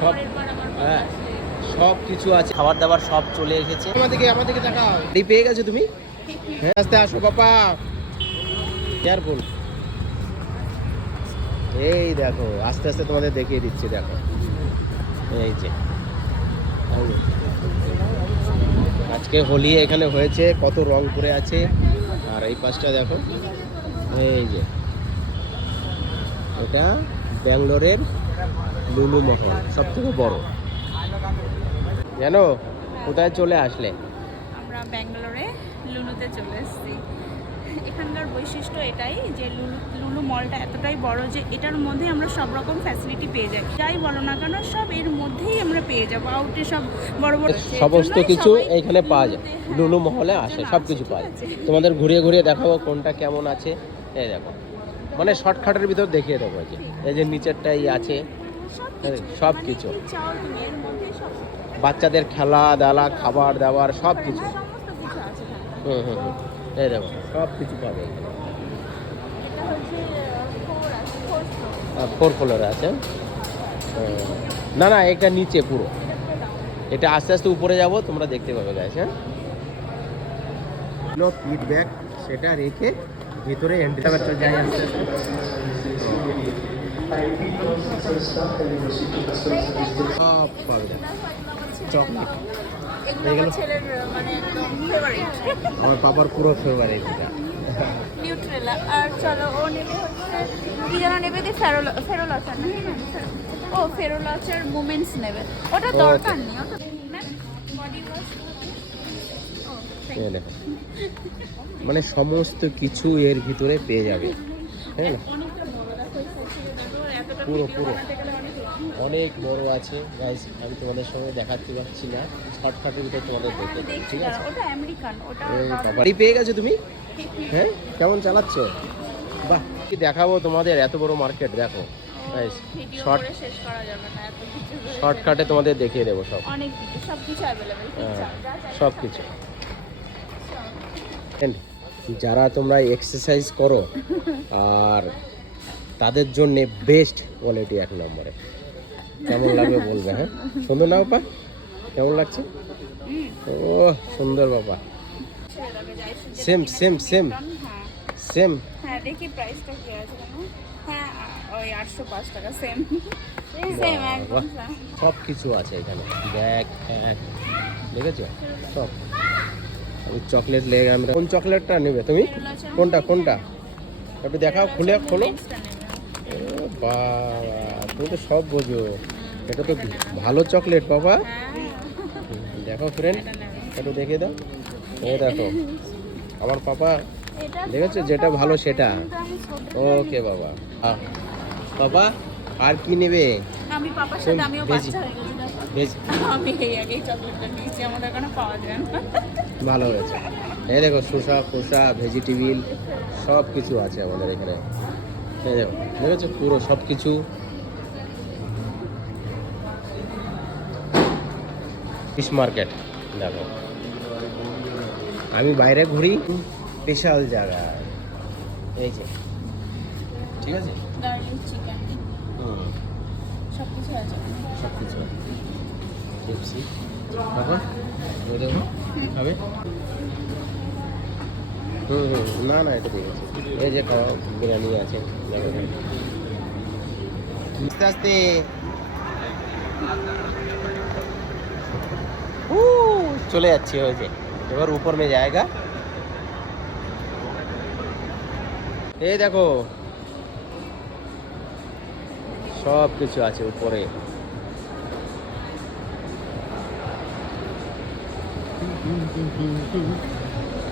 সব হ্যাঁ সব কিছু আছে, খাবার দাবার সব চলে এসেছে। আমাদেরকে তাকাও, এই পেয়ে গেছো তুমি? হ্যাঁ আস্তে আসো বাবা, কেয়ারফুল। এই দেখো আস্তে আস্তে তোমাদের দেখিয়ে দিচ্ছি, দেখো এই যে আজকে হোলি এখানে হয়েছে, কত রং করে আছে। আর এই পাশটা দেখো, এই যে এটা ব্যাঙ্গালোরের লুলু মহল, সব থেকে বড়। জানো কোথায় চলে আসলে? আমরা ব্যাঙ্গালোরে লুলুতে চলে এসেছি। এখানকার বৈশিষ্ট্য এটাই যে লুলু মলটা এতটাই বড় যে এটার মধ্যে আমরা সব রকম ফ্যাসিলিটি পেয়ে যাই, যাই বলো না কেন সব এর মধ্যেই আমরা পেয়ে যাবো। আউটে সব বড় বড় সমস্ত কিছু এখানে পাওয়া যায়, লুলু মহলে আসে সব কিছু পাওয়া যায়। তোমাদের ঘুরিয়ে ঘুরিয়ে দেখাবো কোনটা কেমন আছে। এই দেখো মানে শর্টকাটের ভিতর দেখিয়ে দেবো, এই যে নিচেরটাই আছে সব কিছু, বাচ্চাদের খেলা দালা খাবার দাবার সব কিছু। এই দেখো সব কিছু পাবে, 4 ফ্লোরে আছে। না না এটা নিচে পুরো, এটা আস্তে আস্তে উপরে যাব, তোমরা দেখতে পাবে গাইস। হ্যাঁ ফিডব্যাক সেটা রেখে ভিতরে এন্ট্রি যাই আস্তে আস্তে। সব পাবে চকলেট, আমার পাপার পুরো ফেভারিট এটা নিউট্রেলা। আর চলো ও নেবে হচ্ছে কি যেন নেবে, ফেরোলাচার না, ও ফেরোলাচার মোমেন্টস নেবে, ওটা দরকার নেই। ওটা বডি ওয়াশ মানে সমস্ত কিছু এর ভিতরে পেয়ে যাবে। হ্যাঁ পুরো পুরো অনেক বড় আছে গাইস, আমি তোমাদের সঙ্গে দেখাতে পারছি না, শর্টকাটের ভিতরে তোমাদের দেখতে, ঠিক আছে? ওটা আমেরিকান, ওটা বাড়ি পেয়ে গেছো তুমি? হ্যাঁ কেমন চালাচ্ছ? বাহ কি দেখাবো তোমাদের, এত বড় মার্কেট দেখো গাইস, শর্টকাটে তোমাদের দেখিয়ে দেবো সব, অনেক কিছু, সব কিছু অ্যাভেলেবল, সব কিছু। যারা তোমরা এক্সারসাইজ করো আর তাদের জন্য বেস্ট কোয়ালিটি, 1 নম্বরে। কেমন লাগবে বলবে? হ্যাঁ সুন্দর না বাবা? কেমন লাগছে? ও সুন্দর বাবা, সেম সেম সেম সেম। হ্যাঁ দেখি প্রাইসটা কি আছে কেন। হ্যাঁ ওই 805 টাকা, সেম সেম একদম। সব কিছু আছে এখানে, ব্যাগ ফ্যাগ দেখেছো সব। ওই চকলেট লেগে আমরা, কোন চকলেটটা নেবে তুমি? কোনটা কোনটা একটু দেখাও, খুলে খোলো। বাবা তুমি তো সব বোঝো, এটা তো ভালো চকলেট বাবা। দেখো ফ্রেন্ড একটু দেখে দাও, এই দেখো আমার পাপা দেখেছো যেটা ভালো সেটা। ওকে বাবা, বাবা আর কি নেবে? আমি পাপার সাথে আমিও বাচ্চা হয়ে গেছি, আমি এই আগেই চকলেটটা নিয়েছি, আমাদের এখানে পাওয়া যায় না। ভালো হয়েছে। এই দেখো শসা ফসা ভেজিটেবিল সব কিছু আছে আমাদের এখানে, এই দেখো দেখেছো পুরো সব কিছু। ফিশ মার্কেট দেখো, আমি বাইরে ঘুরি, স্পেশাল জায়গা এই যে, ঠিক আছে? গার্লিক চিকেন সব কিছু আছে, সব কিছু পেপসি দেখো, ওই দেখো খাবে। না না এটা ঠিক আছে, এই যে খাওয়া বিরিয়ানি আছে দেখো আস্তে আস্তে। চলে যাচ্ছি, হয়েছে এবার উপর মে জায়গা। এই দেখো সব কিছু আছে উপরে,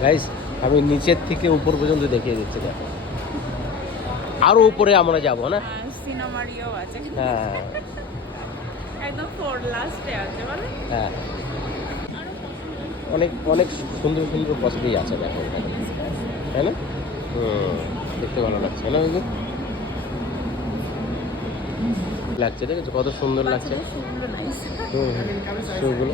গাইস আমি নিচের থেকে উপর পর্যন্ত দেখিয়ে দিচ্ছি, দেখো আরো উপরে আমরা যাব না। সিনেমারিও আছে, হ্যাঁ একদম ফোর লাস্টে আছে বলে। হ্যাঁ অনেক অনেক সুন্দর সুন্দর পছন্দ আছে দেখো এখানে, তাই না? দেখতে ভালো লাগছে না? লাগছে দেখেছো কত সুন্দর লাগছে। শুগুলো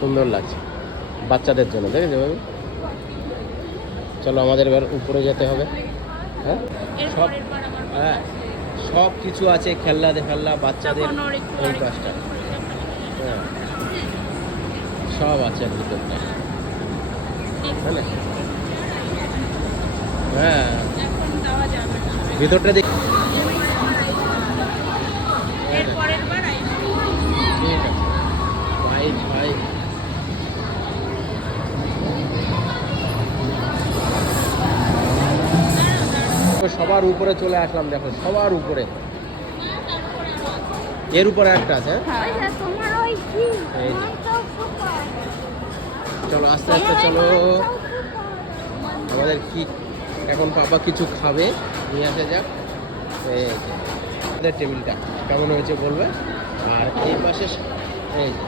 সুন্দর লাগছে বাচ্চাদের জন্য, দেখেছো ভাবি? চলো আমাদের এবার উপরে যেতে হবে। হ্যাঁ এর সব পরের বার আমার বাবা হ্যাঁ আসলে সব কিছু আছে, খেলনা বাচ্চাদের তখন ওর একটু এই আরেকটু পাশটা শরীরটা ভালো ছিল। হ্যাঁ সব আছে ভিতরটা তাই না? হ্যাঁ এখন যাওয়া যাবে না। ভিতরটা দেখ এর পরের বার আইসক্রিম। ঠিক আছে ভাই ভাই তো সবার উপরে চলে আসলাম, দেখো সবার উপরে, এর উপরে একটা আছে হ্যাঁ? এই যে। চলো আস্তে আস্তে চলো, আমাদের কি এখন পাপা কিছু খাবে, নিয়ে আসা যাক। এই যে আমাদের টেবিলটা কেমন হয়েছে বলবে। আর এই পাশে এই যে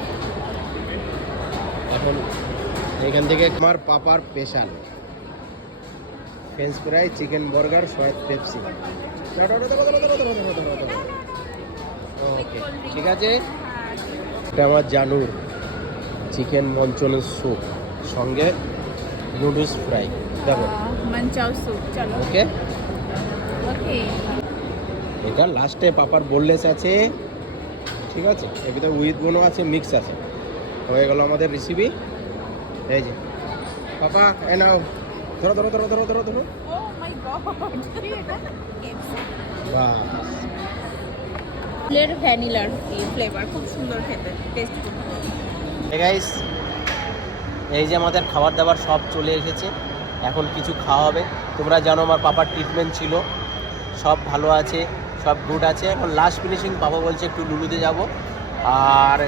এখন এখান থেকে আমার পাপার special french fry, chicken burger, সয়েদ পেপসি। ওকে ঠিক আছে। এটা আমার জানুর চিকেন মঞ্চনের স্যুপ সঙ্গে নুডলস ফ্রাই, দেখো মঞ্চাও স্যুপ চলো। ওকে। ওকে এটা লাস্টে পাপার বোনলেস আছে, ঠিক আছে, এর ভিতরে উইথ বোনও আছে, মিক্স আছে। হয়ে গেল আমাদের রেসিপি। এই যে পাপা এ নাও, ধরো ধরো ধরো ধরো ধরো ধরো, ও মাই গড বাস। ফুলের ভ্যানিলার ফ্লেভার খুব সুন্দর খেতে, টেস্টফুল। গাইস এই যে আমাদের খাবার দাবার সব চলে এসেছে, এখন কিছু খাওয়া হবে। তোমরা জানো আমার পাপার ট্রিটমেন্ট ছিল, সব ভালো আছে, সব গুড আছে। এখন লাস্ট ফিনিশিং পাপা বলছে একটু লুলুতে যাব। আর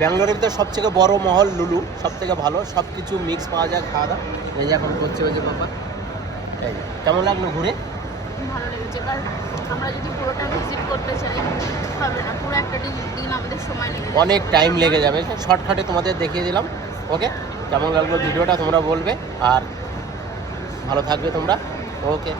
ব্যাঙ্গালোরের ভিতরে সবথেকে বড় মহল লুলু, সব থেকে ভালো, সব কিছু মিক্স পাওয়া যায় খাওয়া দাওয়া। এই যে এখন করছে ওই যে পাপা। এই যে কেমন লাগলো ঘুরে? ভালো লেগেছে, এবার আমরা যদি পুরোটা ভিজিট করতে চাই হবে না, পুরো একটা দিন আমাদের সময় লেগে যাবে। অনেক টাইম লেগে যাবে, শর্টকাটে তোমাদের দেখিয়ে দিলাম। ওকে, কেমন লাগলো ভিডিওটা তোমরা বলবে, আর ভালো থাকবে তোমরা। ওকে।